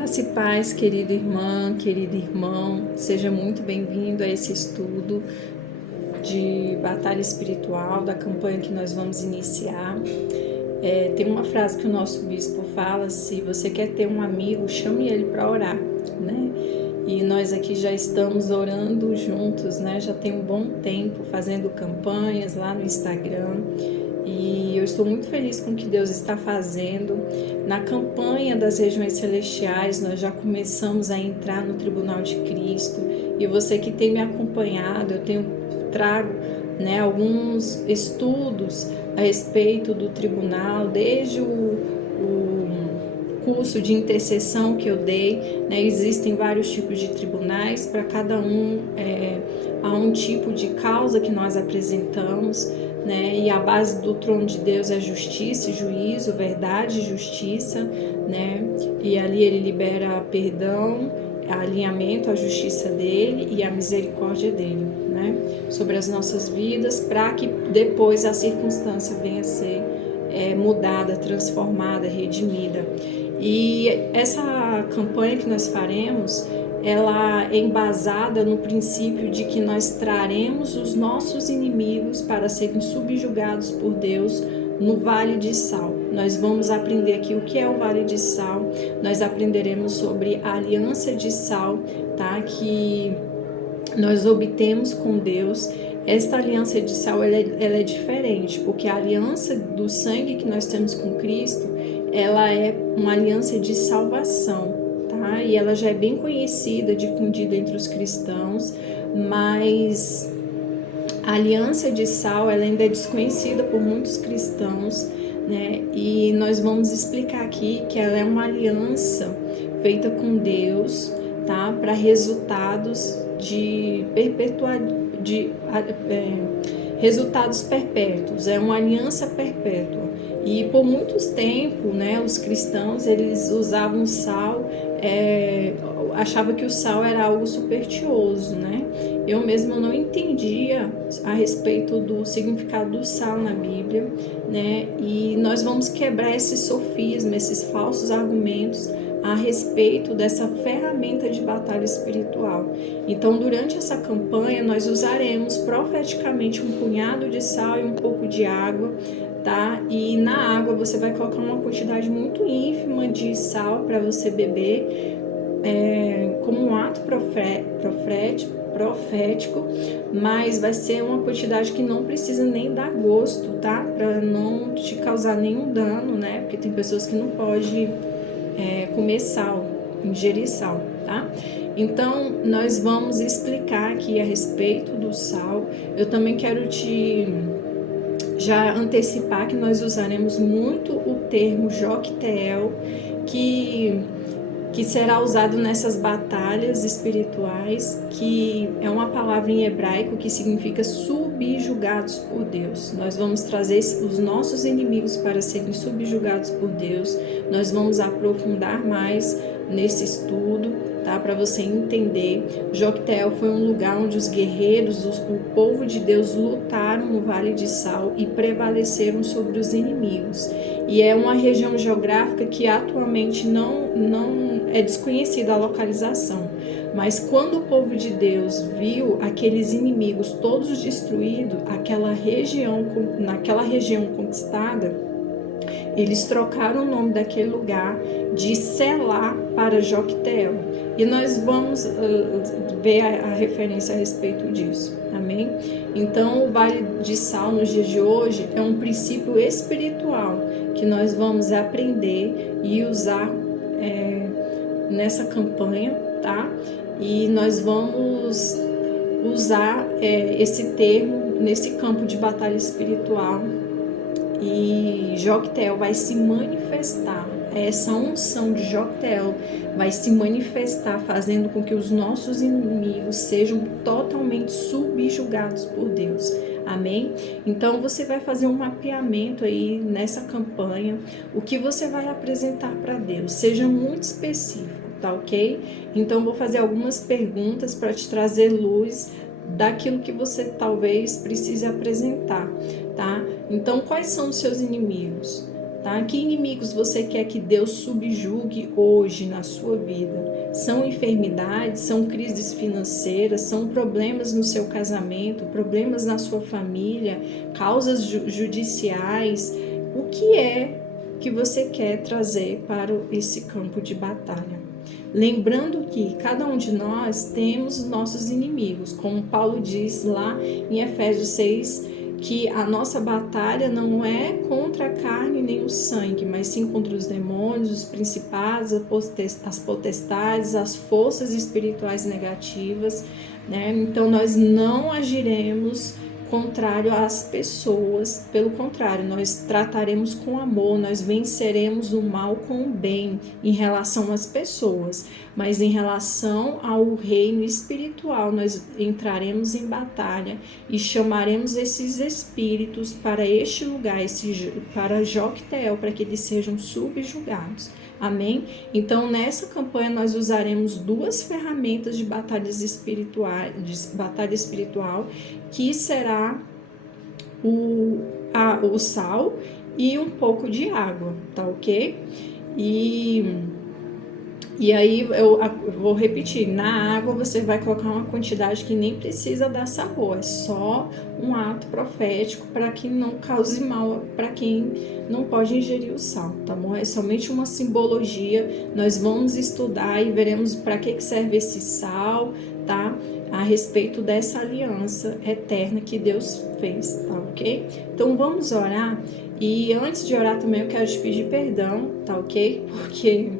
Graça e paz, querida irmã, querido irmão, seja muito bem-vindo a esse estudo de batalha espiritual, da campanha que nós vamos iniciar. Tem uma frase que o nosso bispo fala: se você quer ter um amigo, chame ele para orar, né? E nós aqui já estamos orando juntos, né? Já tem um bom tempo fazendo campanhas lá no Instagram. E eu estou muito feliz com o que Deus está fazendo. Na campanha das regiões celestiais, nós já começamos a entrar no Tribunal de Cristo. E você que tem me acompanhado, eu trago, né, alguns estudos a respeito do tribunal, desde o curso de intercessão que eu dei, né? Existem vários tipos de tribunais, para cada um há um tipo de causa que nós apresentamos, né? E a base do trono de Deus é justiça e juízo, verdade e justiça, né? E ali ele libera perdão, alinhamento à justiça dele e à misericórdia dele, né? Sobre as nossas vidas, para que depois a circunstância venha a ser mudada, transformada, redimida. E essa campanha que nós faremos, ela é embasada no princípio de que nós traremos os nossos inimigos para serem subjugados por Deus no Vale de Sal. Nós vamos aprender aqui o que é o Vale de Sal, nós aprenderemos sobre a aliança de sal, tá? Que nós obtemos com Deus. Esta aliança de sal ela é diferente, porque a aliança do sangue que nós temos com Cristo, ela é uma aliança de salvação, tá? E ela já é bem conhecida, difundida entre os cristãos, mas a aliança de sal ela ainda é desconhecida por muitos cristãos, né? E nós vamos explicar aqui que ela é uma aliança feita com Deus, tá? Para resultados de resultados perpétuos, é uma aliança perpétua. E por muitos tempos, né, os cristãos eles usavam sal, achava que o sal era algo supersticioso, né? Eu mesma não entendia a respeito do significado do sal na Bíblia, né? E nós vamos quebrar esse sofisma, esses falsos argumentos a respeito dessa ferramenta de batalha espiritual. Então, durante essa campanha, nós usaremos profeticamente um punhado de sal e um pouco de água, tá? E na água você vai colocar uma quantidade muito ínfima de sal para você beber, como um ato profético, mas vai ser uma quantidade que não precisa nem dar gosto, tá? Para não te causar nenhum dano, né? Porque tem pessoas que não podem comer sal, ingerir sal, tá? Então, nós vamos explicar aqui a respeito do sal. Eu também quero já antecipar que nós usaremos muito o termo Joktel, que será usado nessas batalhas espirituais, que é uma palavra em hebraico que significa subjugados por Deus. Nós vamos trazer os nossos inimigos para serem subjugados por Deus. Nós vamos aprofundar mais nesse estudo, tá? Para você entender. Joktel foi um lugar onde os guerreiros, o povo de Deus lutaram no Vale de Sal e prevaleceram sobre os inimigos. E é uma região geográfica que atualmente não é desconhecida a localização, mas quando o povo de Deus viu aqueles inimigos todos destruídos, naquela região conquistada, eles trocaram o nome daquele lugar de Selá para Joktel. E nós vamos ver a referência a respeito disso, amém? Então, o Vale de Sal nos dias de hoje é um princípio espiritual que nós vamos aprender e usar nessa campanha, tá? E nós vamos usar esse termo nesse campo de batalha espiritual. E Joktel vai se manifestar, essa unção de Joktel vai se manifestar, fazendo com que os nossos inimigos sejam totalmente subjugados por Deus. Amém? Então você vai fazer um mapeamento aí nessa campanha, o que você vai apresentar para Deus, seja muito específico, tá ok? Então vou fazer algumas perguntas para te trazer luz daquilo que você talvez precise apresentar, tá? Então, quais são os seus inimigos? tá? Que inimigos você quer que Deus subjugue hoje na sua vida? São enfermidades, são crises financeiras, são problemas no seu casamento, problemas na sua família, causas judiciais. O que é que você quer trazer para esse campo de batalha? Lembrando que cada um de nós temos nossos inimigos, como Paulo diz lá em Efésios 6, que a nossa batalha não é contra a carne nem o sangue, mas sim contra os demônios, os principados, as potestades, as forças espirituais negativas, né? Então nós não agiremos contrário às pessoas, pelo contrário, nós trataremos com amor, nós venceremos o mal com o bem em relação às pessoas, mas em relação ao reino espiritual, nós entraremos em batalha e chamaremos esses espíritos para este lugar, para Joktel, para que eles sejam subjugados. Amém? Então, nessa campanha, nós usaremos duas ferramentas de batalha espiritual, que será o sal e um pouco de água, tá ok? E aí eu vou repetir, na água você vai colocar uma quantidade que nem precisa dar sabor, é só um ato profético para que não cause mal para quem não pode ingerir o sal, tá bom? É somente uma simbologia, nós vamos estudar e veremos para que serve esse sal, tá? A respeito dessa aliança eterna que Deus fez, tá ok? Então vamos orar, e antes de orar também eu quero te pedir perdão, tá ok? Porque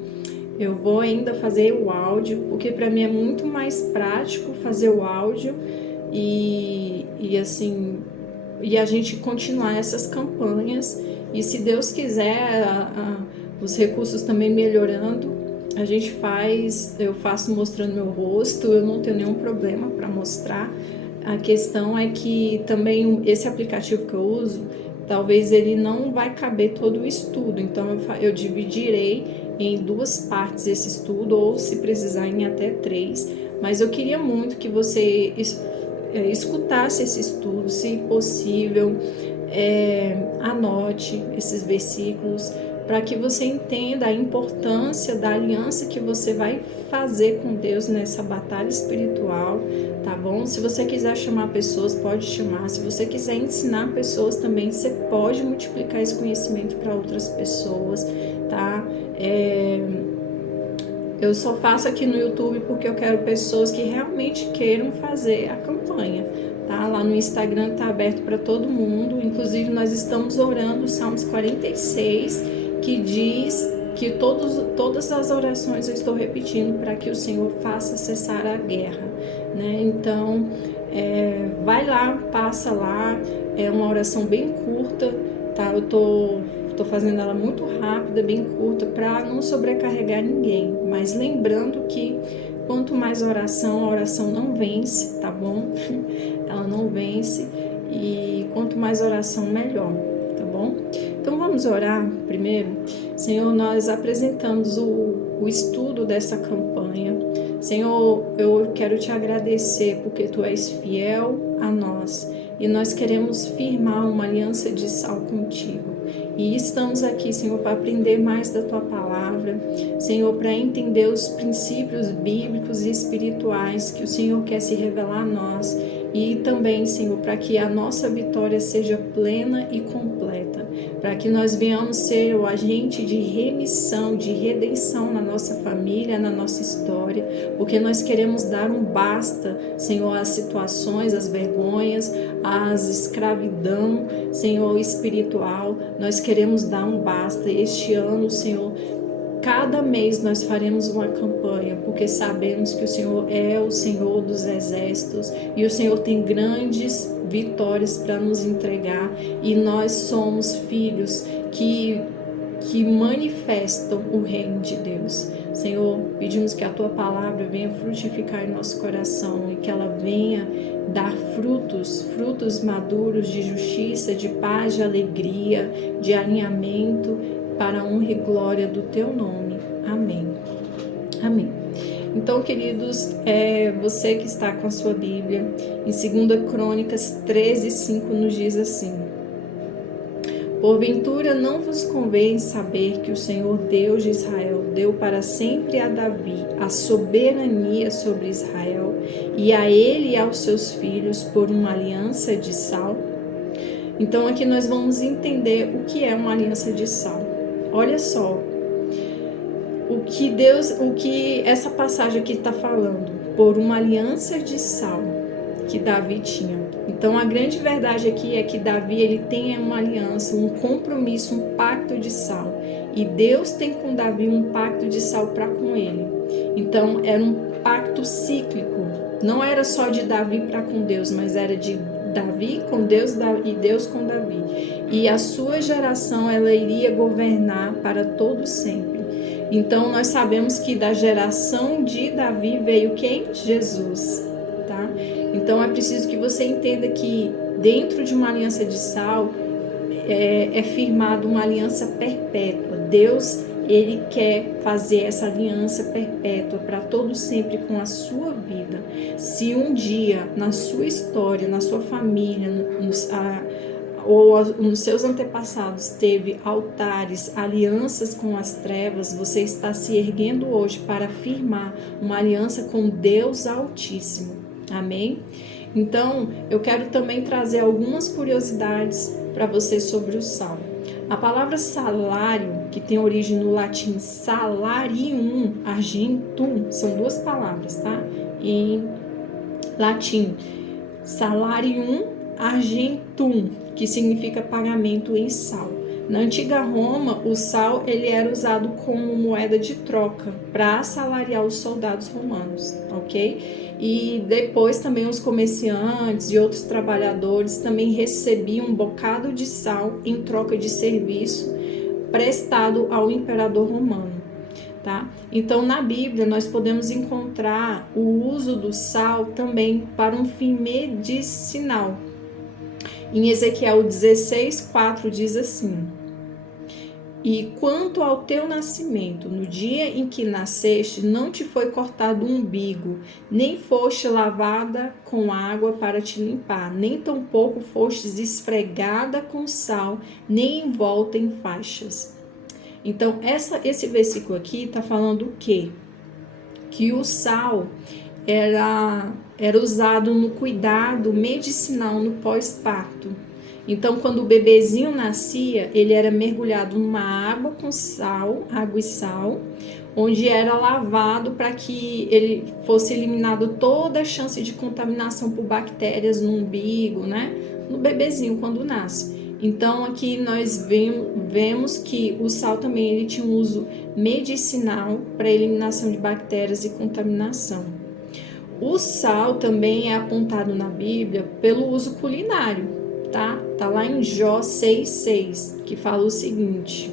eu vou ainda fazer o áudio, porque para mim é muito mais prático fazer o áudio e a gente continuar essas campanhas. E se Deus quiser, os recursos também melhorando, a gente eu faço mostrando meu rosto, eu não tenho nenhum problema para mostrar. A questão é que também esse aplicativo que eu uso, talvez ele não vai caber todo o estudo, então eu dividirei em duas partes esse estudo, ou se precisar em até 3, mas eu queria muito que você escutasse esse estudo, se possível, anote esses versículos, para que você entenda a importância da aliança que você vai fazer com Deus nessa batalha espiritual, tá bom? Se você quiser chamar pessoas, pode chamar. Se você quiser ensinar pessoas também, você pode multiplicar esse conhecimento para outras pessoas, tá? Eu só faço aqui no YouTube porque eu quero pessoas que realmente queiram fazer a campanha, tá? Lá no Instagram tá aberto para todo mundo, inclusive nós estamos orando o Salmos 46, que diz que todas as orações eu estou repetindo para que o Senhor faça cessar a guerra, né? Então, vai lá, passa lá, é uma oração bem curta, tá? Eu tô fazendo ela muito rápida, bem curta, para não sobrecarregar ninguém, mas lembrando que quanto mais oração, a oração não vence, tá bom? Ela não vence, e quanto mais oração, melhor, tá bom? Então vamos orar primeiro. Senhor, nós apresentamos o estudo dessa campanha. Senhor, eu quero te agradecer porque tu és fiel a nós e nós queremos firmar uma aliança de sal contigo. E estamos aqui, Senhor, para aprender mais da tua palavra, Senhor, para entender os princípios bíblicos e espirituais que o Senhor quer se revelar a nós. E também, Senhor, para que a nossa vitória seja plena e completa, para que nós venhamos ser o agente de remissão, de redenção na nossa família, na nossa história, porque nós queremos dar um basta, Senhor, às situações, às vergonhas, às escravidão, Senhor, espiritual. Nós queremos dar um basta. Este ano, Senhor, cada mês nós faremos uma campanha, porque sabemos que o Senhor é o Senhor dos exércitos e o Senhor tem grandes vitórias para nos entregar, e nós somos filhos que manifestam o reino de Deus. Senhor, pedimos que a tua palavra venha frutificar em nosso coração e que ela venha dar frutos maduros de justiça, de paz, de alegria, de alinhamento, para a honra e glória do teu nome. Amém. Amém. Então, queridos, você que está com a sua Bíblia, em 2 Crônicas 13:5 nos diz assim: Porventura não vos convém saber que o Senhor Deus de Israel deu para sempre a Davi a soberania sobre Israel e a ele e aos seus filhos por uma aliança de sal? Então aqui nós vamos entender o que é uma aliança de sal. Olha só, o que essa passagem aqui está falando, por uma aliança de sal que Davi tinha. Então a grande verdade aqui é que Davi ele tem uma aliança, um compromisso, um pacto de sal. E Deus tem com Davi um pacto de sal para com ele. Então era um pacto cíclico. Não era só de Davi para com Deus, mas era de Davi com Deus e Deus com Davi. E a sua geração ela iria governar para todo sempre. Então nós sabemos que da geração de Davi veio quem? Jesus, tá? Então é preciso que você entenda que dentro de uma aliança de sal é firmada uma aliança perpétua. Deus, ele quer fazer essa aliança perpétua para todo sempre com a sua vida. Se um dia na sua história, na sua família, ou nos seus antepassados teve altares, alianças com as trevas, você está se erguendo hoje para firmar uma aliança com Deus Altíssimo. Amém? Então, eu quero também trazer algumas curiosidades para você sobre o sal. A palavra salário, que tem origem no latim salarium argentum, são duas palavras, tá? Em latim, salarium argentum, que significa pagamento em sal. Na antiga Roma, o sal ele era usado como moeda de troca para assalariar os soldados romanos, ok? E depois também os comerciantes e outros trabalhadores também recebiam um bocado de sal em troca de serviço prestado ao imperador romano, tá? Então na Bíblia nós podemos encontrar o uso do sal também para um fim medicinal. Em Ezequiel 16:4 diz assim: e quanto ao teu nascimento, no dia em que nasceste, não te foi cortado o umbigo, nem foste lavada com água para te limpar, nem tampouco fostes esfregada com sal, nem envolta em faixas. Então, esse versículo aqui está falando o quê? Que o sal era usado no cuidado medicinal no pós-parto. Então, quando o bebezinho nascia, ele era mergulhado numa água com sal, água e sal, onde era lavado para que ele fosse eliminado toda a chance de contaminação por bactérias no umbigo, né? No bebezinho quando nasce. Então, aqui nós vemos que o sal também ele tinha um uso medicinal para eliminação de bactérias e contaminação. O sal também é apontado na Bíblia pelo uso culinário, tá? Tá lá em Jó 6,6, que fala o seguinte: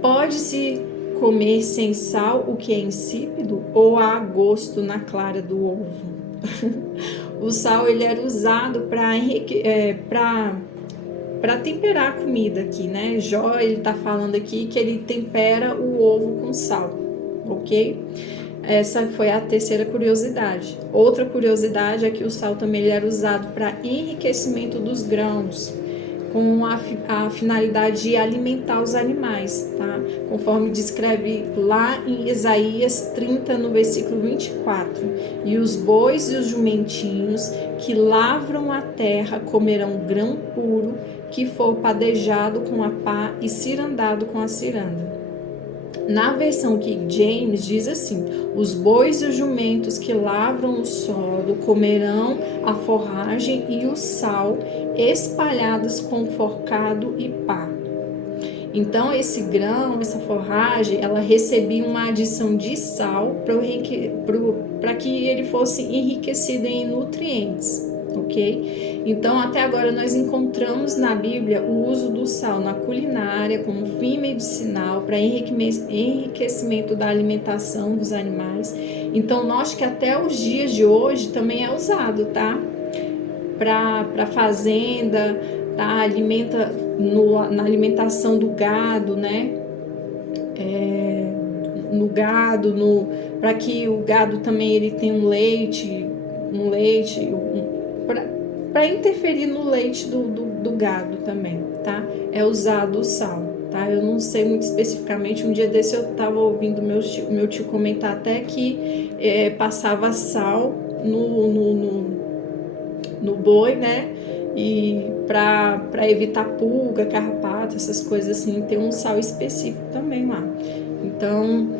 pode-se comer sem sal o que é insípido, ou há gosto na clara do ovo? O sal ele era usado para temperar a comida aqui, né? Jó ele tá falando aqui que ele tempera o ovo com sal, ok? Essa foi a terceira curiosidade. Outra curiosidade é que o sal também ele era usado para enriquecimento dos grãos, com a finalidade de alimentar os animais, tá? Conforme descreve lá em Isaías 30, no versículo 24. E os bois e os jumentinhos que lavram a terra comerão grão puro, que for padejado com a pá e cirandado com a ciranda. Na versão King James diz assim: os bois e os jumentos que lavram o solo comerão a forragem e o sal espalhadas com forcado e pá. Então esse grão, essa forragem, ela recebia uma adição de sal para que ele fosse enriquecido em nutrientes, ok? Então até agora nós encontramos na Bíblia o uso do sal na culinária como fim medicinal para enriquecimento da alimentação dos animais. Então note que até os dias de hoje também é usado, tá? Para fazenda, tá? Na alimentação do gado, né? No gado, para que o gado também ele tenha um leite para interferir no leite do gado também, tá? tá? É usado o sal, tá? Eu não sei muito especificamente, um dia desse eu estava ouvindo meu tio comentar até que passava sal no boi, né? E para evitar pulga, carrapato, essas coisas assim, tem um sal específico também lá. Então,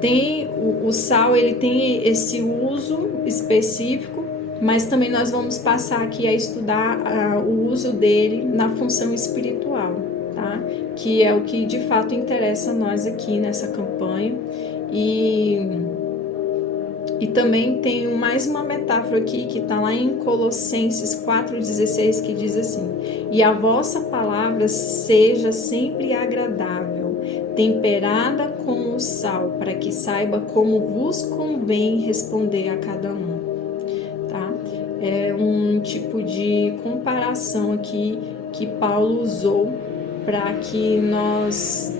tem o sal, ele tem esse uso específico, mas também nós vamos passar aqui a estudar o uso dele na função espiritual, tá? Que é o que de fato interessa a nós aqui nessa campanha. E também tem mais uma metáfora aqui que está lá em Colossenses 4,16, que diz assim: e a vossa palavra seja sempre agradável, temperada com o sal, para que saiba como vos convém responder a cada um. Tá? É um tipo de comparação aqui que Paulo usou para que nós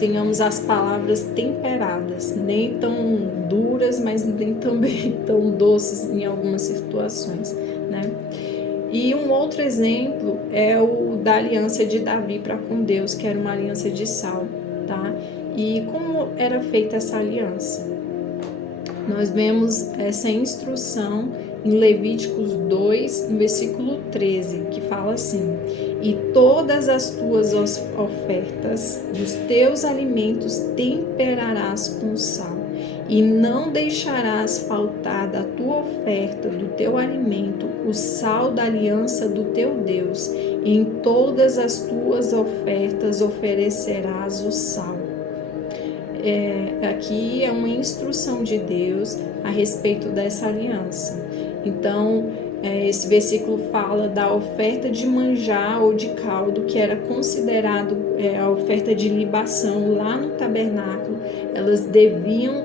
tenhamos as palavras temperadas, nem tão duras, mas nem também tão doces em algumas situações, né? E um outro exemplo é o da aliança de Davi para com Deus, que era uma aliança de sal, tá? E como era feita essa aliança? Nós vemos essa instrução em Levíticos 2, no versículo 13, que fala assim: e todas as tuas ofertas dos teus alimentos temperarás com sal, e não deixarás faltar da tua oferta, do teu alimento, o sal da aliança do teu Deus. Em todas as tuas ofertas oferecerás o sal. Aqui é uma instrução de Deus a respeito dessa aliança. Então, esse versículo fala da oferta de manjar ou de caldo, que era considerado a oferta de libação lá no tabernáculo.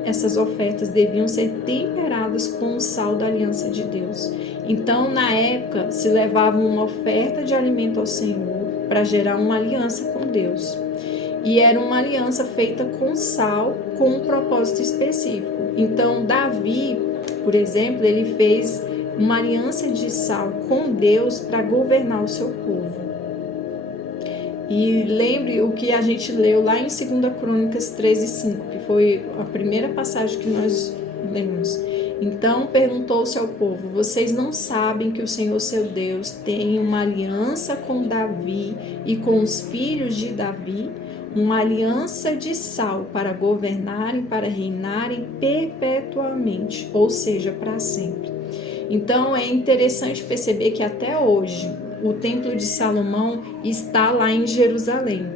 Essas ofertas deviam ser temperadas com o sal da aliança de Deus. Então, na época, se levava uma oferta de alimento ao Senhor para gerar uma aliança com Deus. E era uma aliança feita com sal, com um propósito específico. Então, Davi, por exemplo, ele fez uma aliança de sal com Deus para governar o seu povo. E lembre o que a gente leu lá em 2 Crônicas 13:5, que foi a primeira passagem que nós lemos. Então perguntou-se ao povo: vocês não sabem que o Senhor seu Deus tem uma aliança com Davi e com os filhos de Davi? Uma aliança de sal para governarem, para reinarem perpetuamente, ou seja, para sempre. Então é interessante perceber que até hoje o Templo de Salomão está lá em Jerusalém.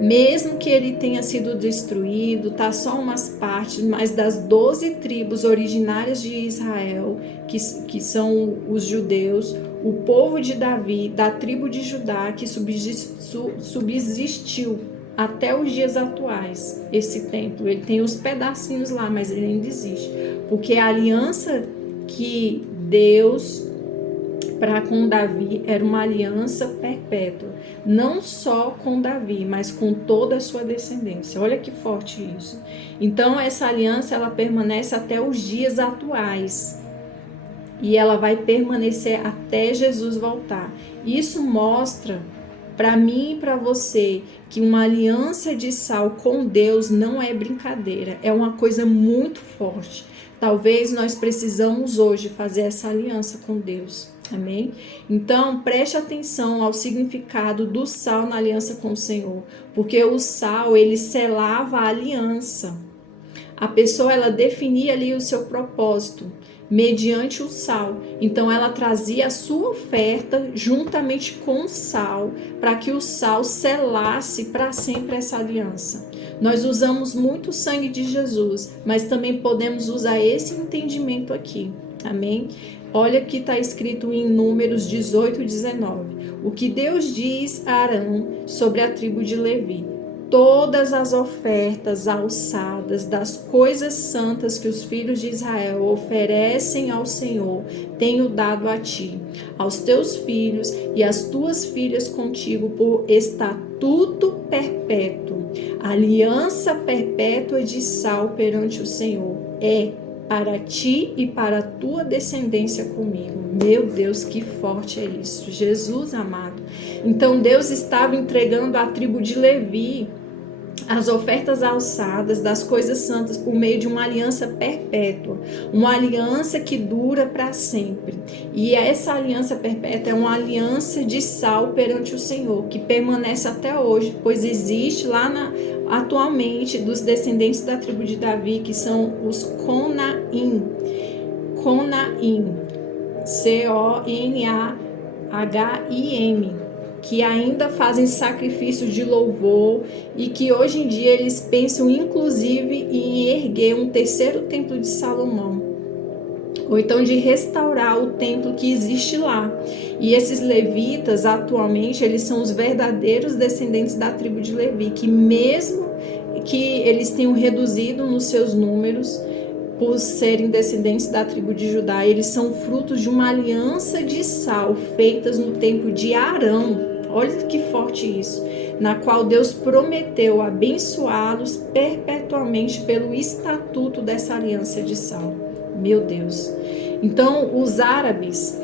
Mesmo que ele tenha sido destruído, tá só umas partes, mas das 12 tribos originárias de Israel, que são os judeus, o povo de Davi, da tribo de Judá, que subsistiu até os dias atuais. Esse templo, ele tem os pedacinhos lá, mas ele ainda existe, porque a aliança que Deus para com Davi era uma aliança perpétua, não só com Davi, mas com toda a sua descendência. Olha que forte isso. Então essa aliança, ela permanece até os dias atuais e ela vai permanecer até Jesus voltar. Isso mostra para mim e para você que uma aliança de sal com Deus não é brincadeira, é uma coisa muito forte. Talvez nós precisamos hoje fazer essa aliança com Deus. Amém? Então, preste atenção ao significado do sal na aliança com o Senhor, porque o sal, ele selava a aliança. A pessoa, ela definia ali o seu propósito mediante o sal. Então, ela trazia a sua oferta juntamente com o sal, para que o sal selasse para sempre essa aliança. Nós usamos muito o sangue de Jesus, mas também podemos usar esse entendimento aqui. Amém? Olha que está escrito em Números 18:19. O que Deus diz a Arão sobre a tribo de Levi: todas as ofertas alçadas das coisas santas que os filhos de Israel oferecem ao Senhor, tenho dado a ti, aos teus filhos e às tuas filhas contigo por estatuto perpétuo, aliança perpétua de sal perante o Senhor. para ti e para a tua descendência comigo. Meu Deus, que forte é isso, Jesus amado. Então Deus estava entregando à tribo de Levi as ofertas alçadas das coisas santas por meio de uma aliança perpétua, uma aliança que dura para sempre. E essa aliança perpétua é uma aliança de sal perante o Senhor, que permanece até hoje, pois existe lá atualmente dos descendentes da tribo de Davi, que são os Conaim, C-O-N-A-H-I-M, que ainda fazem sacrifícios de louvor e que hoje em dia eles pensam inclusive em erguer um terceiro templo de Salomão, ou então de restaurar o templo que existe lá. E esses levitas atualmente eles são os verdadeiros descendentes da tribo de Levi, que mesmo que eles tenham reduzido nos seus números por serem descendentes da tribo de Judá, eles são frutos de uma aliança de sal feitas no tempo de Arão. Olha que forte isso, na qual Deus prometeu abençoá-los perpetuamente pelo estatuto dessa aliança de sal. Meu Deus. Então, os árabes,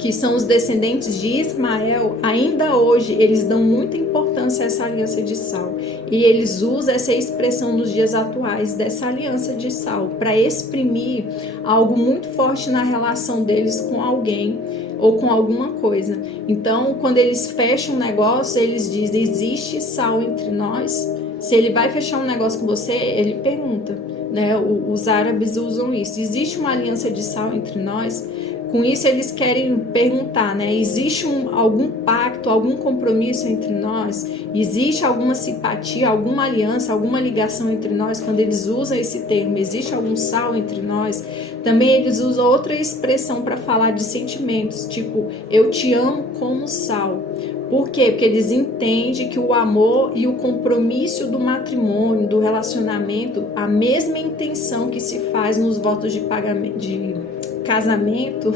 que são os descendentes de Ismael, ainda hoje eles dão muita importância a essa aliança de sal. E eles usam essa expressão nos dias atuais dessa aliança de sal para exprimir algo muito forte na relação deles com alguém ou com alguma coisa. Então, quando eles fecham um negócio, eles dizem: existe sal entre nós? Se ele vai fechar um negócio com você, ele pergunta, né? Os árabes usam isso: existe uma aliança de sal entre nós? Com isso eles querem perguntar, né? Existe algum pacto, algum compromisso entre nós? Existe alguma simpatia, alguma aliança, alguma ligação entre nós? Quando eles usam esse termo, existe algum sal entre nós? Também eles usam outra expressão para falar de sentimentos, tipo, eu te amo como sal. Por quê? Porque eles entendem que o amor e o compromisso do matrimônio, do relacionamento, a mesma intenção que se faz nos votos de pagamento, de casamento,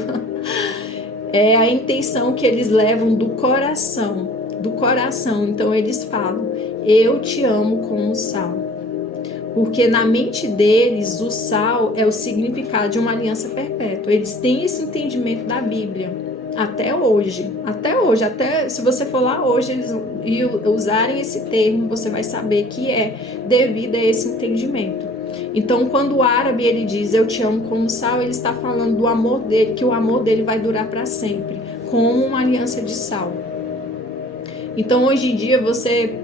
é a intenção que eles levam do coração. Então eles falam: eu te amo como sal. Porque na mente deles o sal é o significado de uma aliança perpétua. Eles têm esse entendimento da Bíblia. Até hoje, até se você for lá hoje eles usarem esse termo, você vai saber que é devido a esse entendimento. Então, quando o árabe ele diz eu te amo como sal, ele está falando do amor dele, que o amor dele vai durar para sempre, como uma aliança de sal. Então, hoje em dia você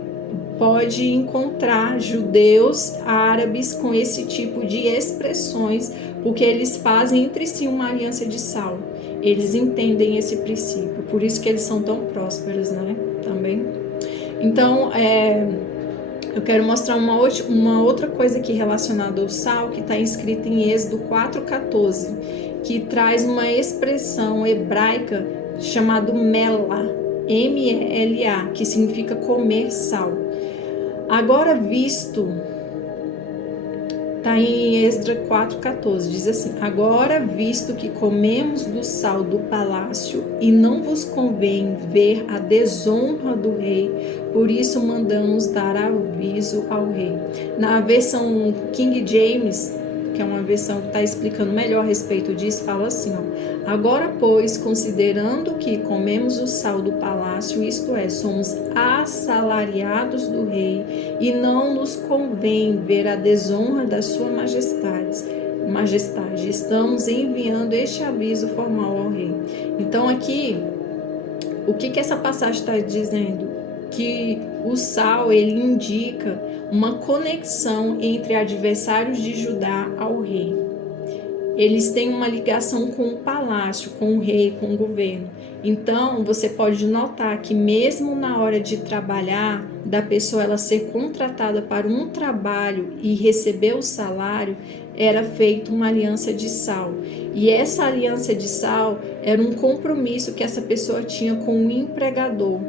pode encontrar judeus, árabes com esse tipo de expressões, porque eles fazem entre si uma aliança de sal. Eles entendem esse princípio, por isso que eles são tão prósperos, né? Também. Então, eu quero mostrar uma outra coisa aqui relacionada ao sal, que está escrita em Êxodo 4,14, que traz uma expressão hebraica chamada mela, M-E-L-A, que significa comer sal. Agora visto, está em Êxodo 4,14, diz assim: agora visto que comemos do sal do palácio e não vos convém ver a desonra do rei, por isso mandamos dar aviso ao rei. Na versão King James, que é uma versão que está explicando melhor a respeito disso, fala assim, ó: agora, pois, considerando que comemos o sal do palácio, isto é, somos assalariados do rei, e não nos convém ver a desonra da sua majestade, estamos enviando este aviso formal ao rei. Então aqui, o que essa passagem está dizendo? Que o sal ele indica uma conexão entre adversários de Judá ao rei. Eles têm uma ligação com o palácio, com o rei, com o governo. Então, você pode notar que mesmo na hora de trabalhar, da pessoa ela ser contratada para um trabalho e receber o salário, era feita uma aliança de sal. E essa aliança de sal era um compromisso que essa pessoa tinha com o empregador.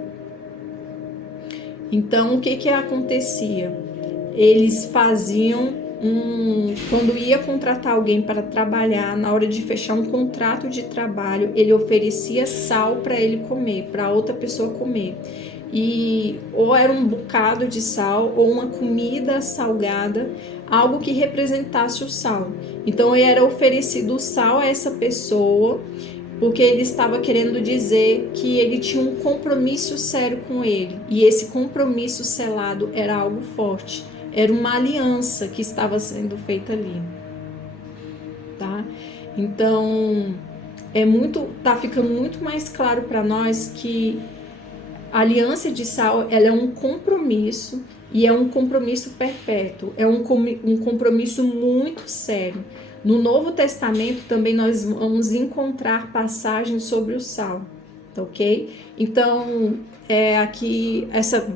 Então, o que acontecia? Eles faziam quando ia contratar alguém para trabalhar, na hora de fechar um contrato de trabalho, ele oferecia sal para ele comer, para outra pessoa comer. e ou era um bocado de sal ou uma comida salgada, algo que representasse o sal. Então era oferecido o sal a essa pessoa, porque ele estava querendo dizer que ele tinha um compromisso sério com ele, e esse compromisso selado era algo forte, era uma aliança que estava sendo feita ali, tá? Então tá ficando muito mais claro para nós que a aliança de sal, ela é um compromisso, e é um compromisso perpétuo, é um compromisso muito sério. No Novo Testamento também nós vamos encontrar passagens sobre o sal, tá ok? Então, aqui,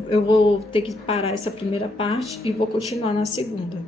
eu vou ter que parar essa primeira parte e vou continuar na segunda.